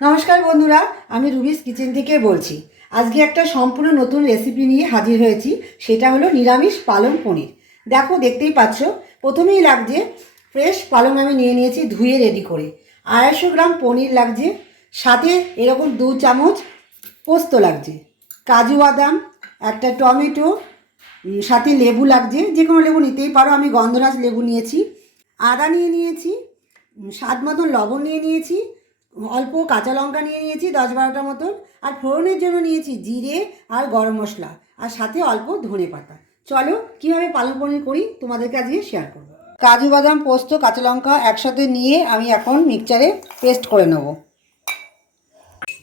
নমস্কার বন্ধুরা, আমি রুবিস কিচেন থেকে বলছি। আজকে একটা সম্পূর্ণ নতুন রেসিপি নিয়ে হাজির হয়েছি, সেটা হলো নিরামিষ পালং পনির। দেখো, দেখতেই পাচ্ছ, প্রথমেই লাগছে ফ্রেশ পালং আমি নিয়ে নিয়েছি ধুয়ে রেডি করে। আড়াইশো গ্রাম পনির লাগছে, সাথে এরকম দু চামচ পোস্ত লাগছে, কাজু বাদাম, একটা টমেটো সাথে লেবু লাগছে, যে কোনো লেবু নিতেই পারো, আমি গন্ধরাজ লেবু নিয়েছি। আদা নিয়ে নিয়েছি স্বাদ মতন লবণ নিয়ে নিয়েছি অল্প কাঁচা লঙ্কা নিয়ে নিয়েছি দশ বারোটা মতন, আর ফোড়নের জন্য নিয়েছি জিরে আর গরম মশলা, আর সাথে অল্প ধনে পাতা। চলো কীভাবে পালং পনির করি তোমাদেরকে আজকে শেয়ার করব। কাজু বাদাম, পোস্ত, কাঁচা লঙ্কা একসাথে নিয়ে আমি এখন মিক্সচারে পেস্ট করে নেব।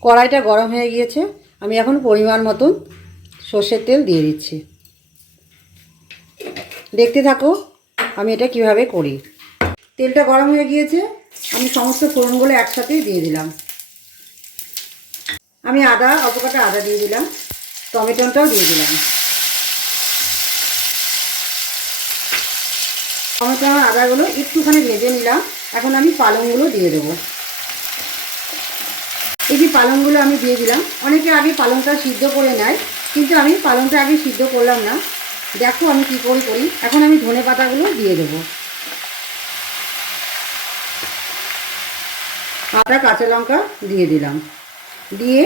কড়াইটা গরম হয়ে গিয়েছে, আমি এখন পরিমাণ মতন সর্ষের তেল দিয়ে দিচ্ছি। দেখতে থাকো আমি এটা কীভাবে করি। তেলটা গরম হয়ে গিয়েছে আমি সমস্ত ফোড়নগুলো একসাথেই দিয়ে দিলাম। আমি আদা অল্প কাটা আদা দিয়ে দিলাম, টমেটোটাও দিয়ে দিলাম। টমেটো আদাগুলো একটুখানি ভেজে নিলাম, এখন আমি পালংগুলো দিয়ে দেবো। এই যে পালংগুলো আমি দিয়ে দিলাম, অনেকে আগে পালংটা সিদ্ধ করে নেয়, কিন্তু আমি পালংটা আগে সিদ্ধ করলাম না। দেখো আমি কী করে করি, এখন আমি ধনে পাতাগুলো দিয়ে দেবো। আদা, কাঁচা লঙ্কা দিয়ে দিলাম। দিয়ে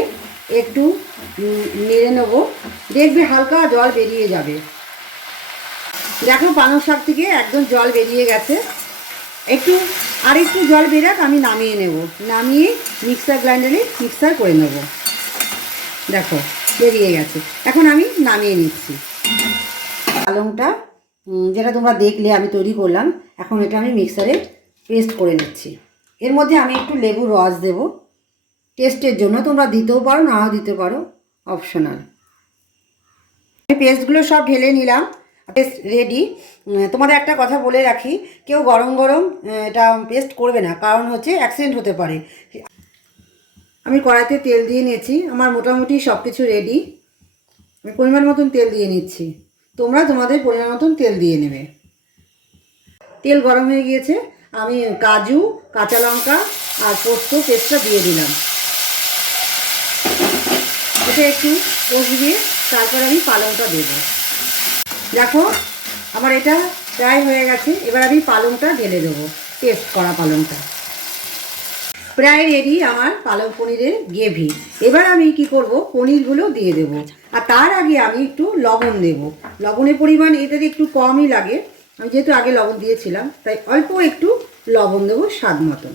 একটু নেড়ে নেব। দেখবে হালকা জল বেরিয়ে যাবে। দেখো পালং শাক থেকে একদম জল বেরিয়ে গেছে। একটু আর একটু জল বেরাক, আমি নামিয়ে নেব। নামিয়ে মিক্সার গ্রাইন্ডারে মিক্সার করে নেব। দেখো, বেরিয়ে গেছে। এখন আমি নামিয়ে নিচ্ছি। পালংটা যেটা তোমরা দেখলে, আমি তৈরি করলাম। এখন এটা আমি মিক্সারে পেস্ট করে নিচ্ছি। এর মধ্যে আমি একটু লেবুর রস দেব। টেস্টের জন্য তোমরা দিতেও পারো, নাও দিতে পারো অপশনাল আমি পেস্টগুলো সব ঢেলে নিলাম পেস্ট রেডি তোমাদের একটা কথা বলে রাখি, কেউ গরম গরম এটা পেস্ট করবে না, কারণ হচ্ছে অ্যাক্সিডেন্ট হতে পারে। আমি কড়াইতে তেল দিয়ে নিয়েছি, আমার মোটামুটি সব কিছু রেডি আমি পরিমাণ মতন তেল দিয়ে নিচ্ছি। তোমরা তোমাদের পরিমাণ মতন তেল দিয়ে নেবে। তেল গরম হয়ে গিয়েছে, আমি কাজু কাঁচা লঙ্কা আর পোস্ত পেস্টটা দিয়ে দিলাম। এটা একটু কষিয়ে তারপর আমি পালংটা দেবো। দেখো, আমার এটা প্রায় হয়ে গেছে, এবার আমি পালংটা ঢেলে দেবো, পেস্ট করা পালংটা। প্রায় রেডি আমার পালং পনিরের গ্রেভি। এবার আমি কি করব, পনিরগুলো দিয়ে দেব। আর তার আগে আমি একটু লবণ দেব। লবণের পরিমাণ এটাতে একটু কমই লাগে। আমি যেহেতু আগে লবণ দিয়েছিলাম, তাই অল্প একটু লবণ দেবো, স্বাদ মতন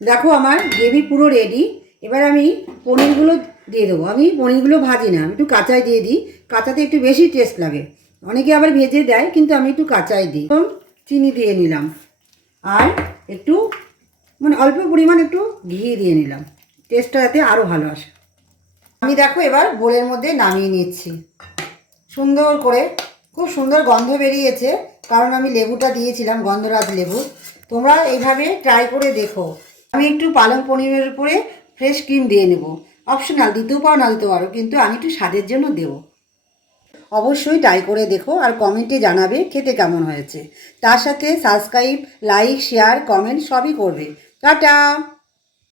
দেখো আমার গ্রেভি পুরো রেডি এবার আমি পনিরগুলো দিয়ে দেবো। আমি পনিরগুলো ভাজি না, আমি একটু কাঁচাই দিয়ে দিই। কাঁচাতে একটু বেশি টেস্ট লাগে। অনেকে আবার ভেজে দেয়, কিন্তু আমি একটু কাঁচাই দিই। চিনি দিয়ে নিলাম। আর একটু মানে অল্প পরিমাণ একটু ঘি দিয়ে নিলাম। টেস্টটা যাতে আরও ভালো আসে। আমি দেখো এবার বোলের মধ্যে নামিয়ে নিচ্ছি। সুন্দর করে, খুব সুন্দর গন্ধ বেরিয়েছে। কারণ আমি লেবুটা দিয়েছিলাম, গন্ধরাজ লেবু। তোমরা এইভাবে ট্রাই করে দেখো। আমি একটু পালং পনিরের উপরে ফ্রেশ ক্রিম দিয়ে নেব। অপশনাল দিতেও পারো, না দিতে পারো, কিন্তু আমি একটু স্বাদের জন্য দেবো। অবশ্যই ট্রাই করে দেখো আর কমেন্টে জানাবে খেতে কেমন হয়েছে। তার সাথে সাবস্ক্রাইব লাইক শেয়ার কমেন্ট সবই করবে। টাটা!